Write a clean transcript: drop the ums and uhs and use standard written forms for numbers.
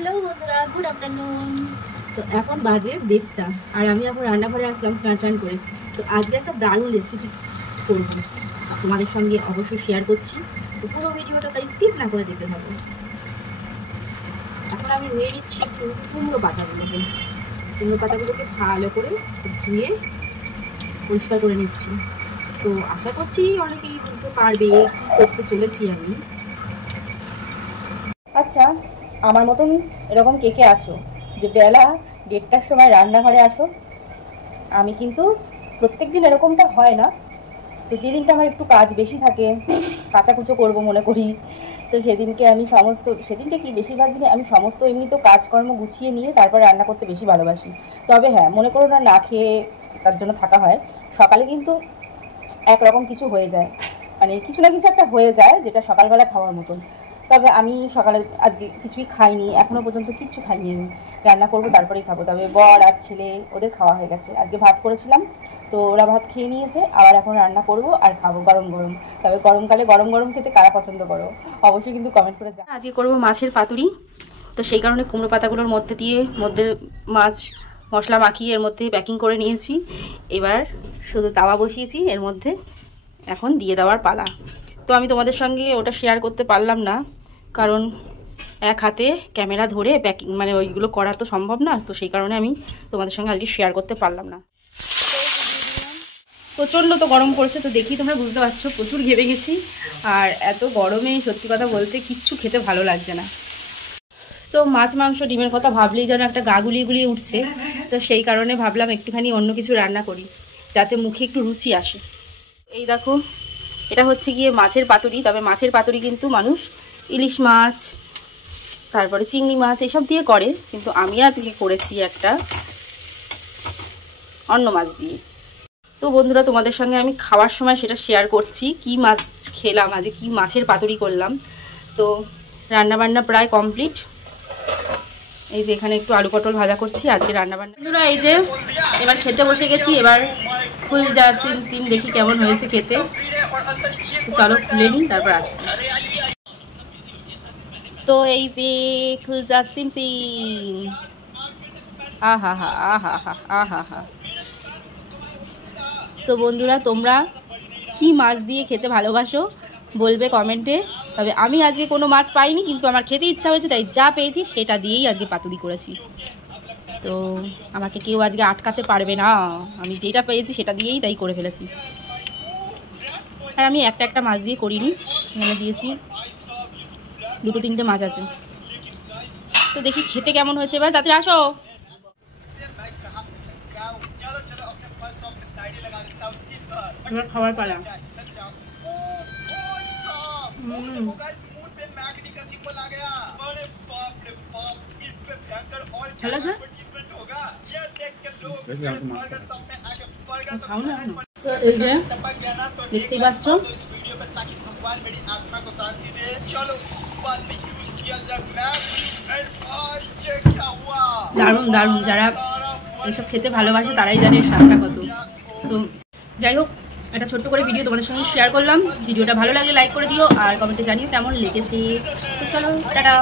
Hello বন্ধুরা, good afternoon. তো এখন বাজে 1:30টা আর আমি এখন রান্নাঘরে আসলাম স্নান করে। তো আজকে একটা দারুণ রেসিপি করবো, তোমাদের সঙ্গে অবশ্যই শেয়ার করছি। তো পুরো ভিডিওটা তাই স্কিপ না করে দেখতে থাকো। এখন আমি নিয়ে নিচ্ছি একটু কুমড়ো পাতাগুলোকে ভালো করে ধুয়ে পরিষ্কার করে নিচ্ছি। তো আশা করছি অনেকেই বুঝতে পারবে কি করতে চলেছি আমি। আচ্ছা, আমার মতন এরকম কে কে আছো যে বেলা 1:30টার সময় রান্নাঘরে আসো? আমি কিন্তু প্রত্যেক দিন এরকমটা হয় না। তো যেদিনটা আমার একটু কাজ বেশি থাকে, কাচাকুচো করবো মনে করি, তো সেদিনকে কি বেশিরভাগ দিনে আমি সমস্ত এমনি তো কাজকর্ম গুছিয়ে নিয়ে তারপর রান্না করতে বেশি ভালোবাসি। তবে হ্যাঁ, মনে করো না খেয়ে তার জন্য থাকা হয়। সকালে কিন্তু একরকম কিছু হয়ে যায়, মানে কিছু না কিছু একটা হয়ে যায় যেটা সকালবেলা খাওয়ার মতন। তবে আমি সকালে আজকে কিছুই খাইনি, এখনও পর্যন্ত কিচ্ছু খাইনি। আমি রান্না করবো তারপরেই খাবো। তবে বর আর ছেলে ওদের খাওয়া হয়ে গেছে। আজকে ভাত করেছিলাম, তো ওরা ভাত খেয়ে নিয়েছে। আবার এখন রান্না করব আর খাবো গরম গরম। তবে গরমকালে গরম গরম খেতে কারা পছন্দ করো অবশ্যই কিন্তু কমেন্ট করে জানাও। আজকে করবো মাছের পাতুরি। তো সেই কারণে কুমড়ো পাতাগুলোর মধ্যে মাছ মশলা মাখিয়ে এর মধ্যে প্যাকিং করে নিয়েছি। এবার শুধু তাওয়া বসিয়েছি, এর মধ্যে এখন দিয়ে দেওয়ার পালা। তো আমি তোমাদের সঙ্গে ওটা শেয়ার করতে পারলাম না, কারণ এক হাতে ক্যামেরা ধরে প্যাকিং মানে ওইগুলো করা তো সম্ভব না। তো সেই কারণে আমি তোমাদের সঙ্গে আজকে শেয়ার করতে পারলাম না। প্রচণ্ড তো গরম পড়ছে, তো দেখি তোমরা বুঝতে পারছো প্রচুর ঘেমে গেছি। আর এত গরমে সত্যি কথা বলতে কিচ্ছু খেতে ভালো লাগছে না। তো মাছ মাংস ডিমের কথা ভাবলেই যেন একটা গা গুলিয়ে উঠছে। তো সেই কারণে ভাবলাম একটুখানি অন্য কিছু রান্না করি, যাতে মুখে একটু রুচি আসে। এই দেখো, এটা হচ্ছে গিয়ে মাছের পাতুরি। তবে মাছের পাতুরি কিন্তু মানুষ ইলিশ মাছ, তারপরে চিংড়ি মাছ এইসব দিয়ে করে, কিন্তু আমি আজকে করেছি একটা অন্য মাছ দিয়ে। তো বন্ধুরা, তোমাদের সঙ্গে আমি খাওয়ার সময় সেটা শেয়ার করছি, কি মাছ খেলাম আজকে, কি মাছের পাতুরি করলাম। তো রান্নাবান্না প্রায় কমপ্লিট। এই যে এখানে একটু আলু পটল ভাজা করছি আজকে রান্নাবান্না। বন্ধুরা, এই যে এবার খেতে বসে গেছি। এবার খুল যা সিম দেখি কেমন হয়েছে খেতে। চলো খুলে নিই, তারপর আসছি। তো এই যে খুল যা সিম আহা হা আহা হা আহা হা। তো বন্ধুরা, তোমরা কি মাছ দিয়ে খেতে ভালোবাসো বলবে কমেন্টে। তবে আমি আজকে কোনো মাছ পাইনি, কিন্তু আমার খেতে ইচ্ছা হয়েছে, তাই যা পেয়েছি সেটা দিয়েই আজকে পাতুরি করেছি। তো আমাকে কেউ আজকে আটকাতে পারবে না, আমি যেটা পেয়েছি সেটা দিয়েই তাই করে ফেলেছি। আর আমি একটা মাছ দিয়ে করিনি, এখানে দিয়েছি 2-3টে মাছ আছে। তো দেখি খেতে কেমন হয়েছে। এবার তাতে আসো, খাবার পালা। এই যে দেখতেই পাচ্ছ, দারুণ দারুণ। যারা এইসব খেতে ভালোবাসে তারাই জানে স্বাদটা কত। তো যাই হোক, একটা ছোট্ট করে ভিডিও তোমাদের সঙ্গে শেয়ার করলাম। ভিডিওটা ভালো লাগলে লাইক করে দিও আর কমেন্টে জানিও কেমন লেগেছে। তো চলো, টাটা।